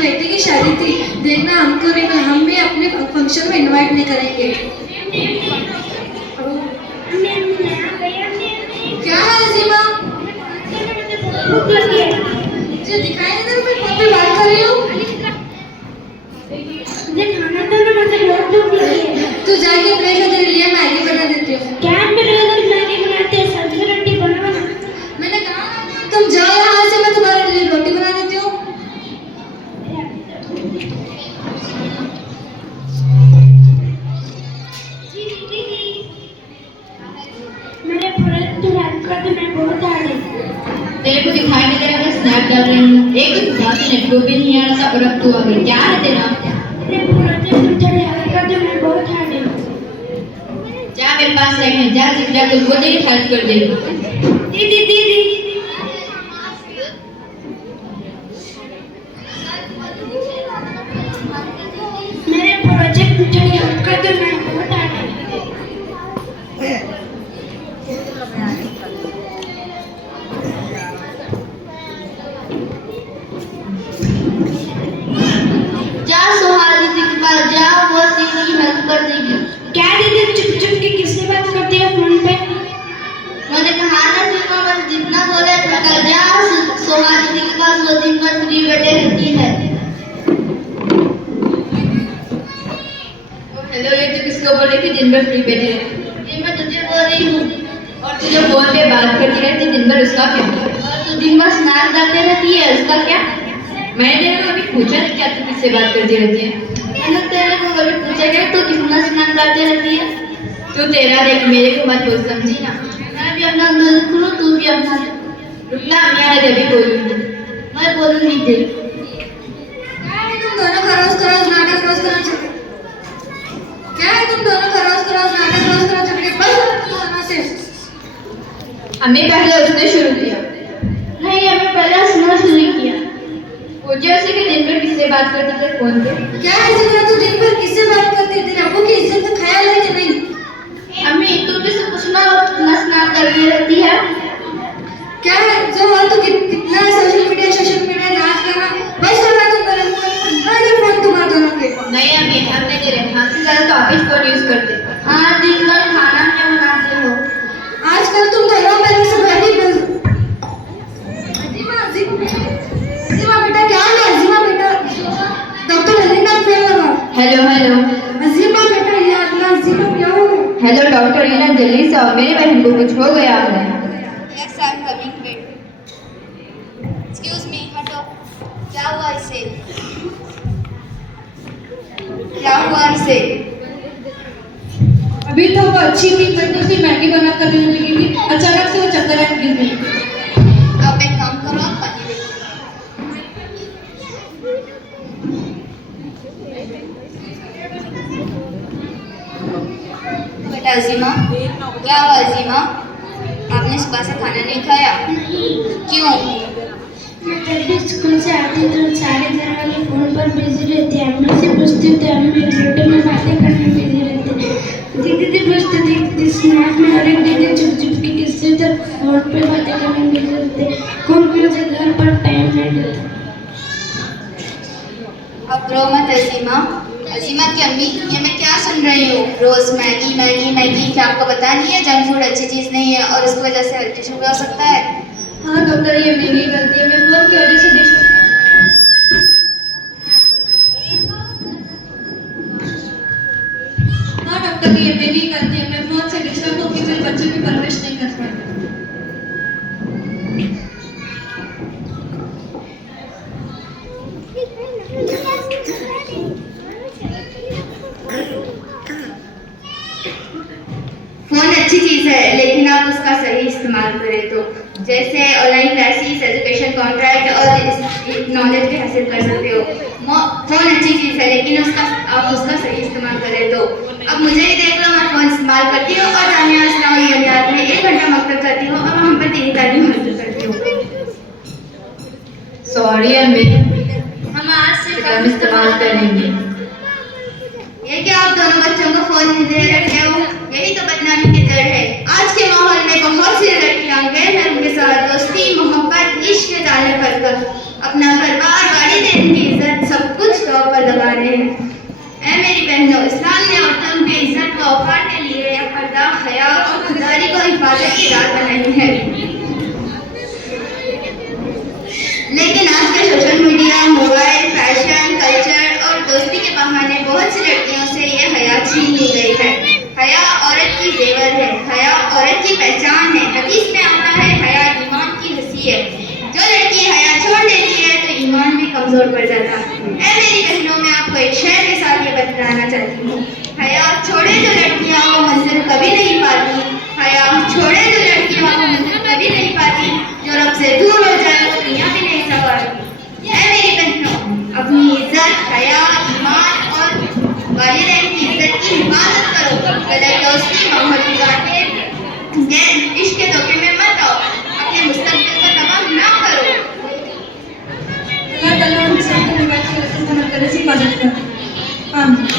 बेटी की शादी थी, देखना हम भी अपने फंक्शन में इनवाइट नहीं करेंगे। क्या है अजीमा? मुझे दिखाई नहीं दे रहा, मैं फोन पे बात कर रही हूँ। तू जाके फ्रेश हो, तेरे लिए मैगी बना देती हूँ। मैंने कहा तुम जाओ यहाँ से, मैं तुम्हारे लिए रोटी बना देती हूँ। तेरे को दिखाई नहीं दे रहा, मैं स्नैप डाल रही हूँ। एक तो सुबह से नेटवर्क भी नहीं आ रहा था और अब तू आ गई। क्या है तेरा? जा मेरे पास टाइम है, जा जिसका तो वो तेरी हेल्प कर देगी। दीदी मेरे प्रोजेक्ट में थोड़ी हेल्प कर दो, मैं बहुत आगे। जा सोहाल दीदी के पास जा, वो दीदी की हेल्प कर देगी। क्या दीदी चुप चुप के किससे बात करती है फोन पे? मैंने कहा ना सीमा, बस जितना बोले उतना कर। जा सोहाल दीदी के पास, वो दिन भर फ्री बैठे रहती है। हेलो, ये तो किसको बोल रही थी दिन भर फ्री बैठे रहती? ये मैं तुझे बोल रही हूँ। और तुझे फोन पे बात करती रहती दिन भर, उसका क्या? और तू दिन भर स्नैप डालते रहती है, उसका क्या? मैंने तेरे को कभी पूछा नहीं क्या तू किससे बात करती रहती है? मैंने तेरे को कभी पूछा क्या तू कितना स्नैप डालती रहती है? तू तेरा देख, मेरे को मत बोल, समझी ना? मैं भी अपना दिल खुलूं, तू भी अपना। रुकना, मैं अभी बोलूंगी, मैं बोलूंगी देख। तुम दोनों का रोज नाटक रोज करो चल। क्या है तुम दोनों का रोज नाटक रोज करो चल के? बस दोनों से। हमें पहले उसने शुरू किया। नहीं, हमें पहले उसने शुरू किया। मुझे उसी के दिन भर किससे बात करती थी फोन पे? क्या है जितना तू दिन भर किससे बात करती है? तेरे अब्बू की इज्जत का ख्याल है कि नहीं? अम्मी, तू भी से पूछना, स्नैप करती रहती है। क्या है जो और तू कितना सोशल मीडिया नाच करना बस करना तुम दोनों को फोन तुम्हारे दोनों के। नहीं अम्मी, हम नहीं दे रहे, हमसे ज्यादा तो ऑफिस फोन यूज करते। हाँ, दिन भर खाना क्या बनाते हो? आजकल तुम दोनों मेरे से बैठी अजीमा बेटा, क्या है अजीमा बेटा? डॉक्टर अलीना फेल लगा। हेलो अजीमा बेटा, ये अल्लाह अजीमा क्या हो? हेलो डॉक्टर रीना, जल्दी से आओ, मेरी बहन को कुछ हो गया है। Yes, I'm coming. Wait. Excuse me, हटो। क्या हुआ इसे? अभी तो वो अच्छी थी, फिर तो उसे मैगी बना कर देने लगी थी, अचानक से वो चक्कर आने गिर गई। अब एक काम करो, आप पानी दे। बेटा अजीमा, क्या हुआ अजीमा? आपने सुबह से खाना नहीं खाया? क्यों? मैं जब भी स्कूल से आती तो सारे घर वाले फोन पर बिजी रहते हैं। अम्मी से पूछती हूँ तो अम्मी रोटी में बातें करने में बिजी रहते हैं। दीदी से पूछते दीदी स्नैप में हर एक दीदी चुप चुप के किससे तक फोन पे बातें करने में बिजी रहते हैं। कौन से घर पर टाइम नहीं देता। अब रो मत अजीमा। अजीमा की अम्मी, ये मैं क्या सुन रही हूँ? रोज मैगी मैगी मैगी। क्या आपको पता नहीं है जंक फूड अच्छी चीज़ नहीं है और उसकी वजह से हेल्थ इशू भी हो सकता है? हाँ डॉक्टर, ये मेरी गलती है, मैं फोन की वजह से हाँ डॉक्टर, ये मेरी गलती है, मैं फोन से डिस्टर्ब होकर फिर बच्चे की परवरिश नहीं कर पाई। फ़ोन अच्छी चीज़ है, लेकिन आप उसका सही इस्तेमाल करें तो। जैसे ऑनलाइन क्लासेस, एजुकेशन कॉन्ट्रैक्ट और नॉलेज भी हासिल कर सकते हो। फ़ोन अच्छी चीज़ है, लेकिन आप उसका सही इस्तेमाल करें तो। अब मुझे ही देख लो, मैं फ़ोन इस्तेमाल करती हूँ और जामिया इस्लामी बुनियाद में 1 घंटा मकतब करती हूँ और वहाँ पर दीनी तालीम हासिल करती हूँ। सॉरी अम्मी, हम आज से कम इस्तेमाल करेंगे। ये क्या आप दोनों बच्चों को फ़ोन नहीं दे रखे हो? यही तो बदनामी की जड़ है। आज के माहौल में बहुत सी लड़कियां गैर धर्म के साथ दोस्ती, मोहब्बत, इश्क के ताले पर कर अपना घर-बार, वालिदैन की इज्जत सब कमजोर पड़ जाता। ऐ मेरी बहनों, मैं आपको एक शेर के साथ ये बतलाना चाहती हूँ। हया छोड़े जो लड़कियाँ वो मंजिल कभी नहीं पाती, हया छोड़े जो लड़कियाँ वो मंजिल कभी नहीं पाती, जो रब से दूर हो जाए वो दुनिया भी नहीं संवारती। ऐ मेरी बहनों, अपनी इज्जत, हया, ईमान और वालिदैन की इज्जत की हिफाजत करो। गलत दोस्ती, मोहब्बत की बातें, इश्क के धोखे में मत आओ। अपने मुस्तकबिल को तबाह ना करो। अल्लाह ताला हम सबको निभाने की हिफाजत करे। आमीन।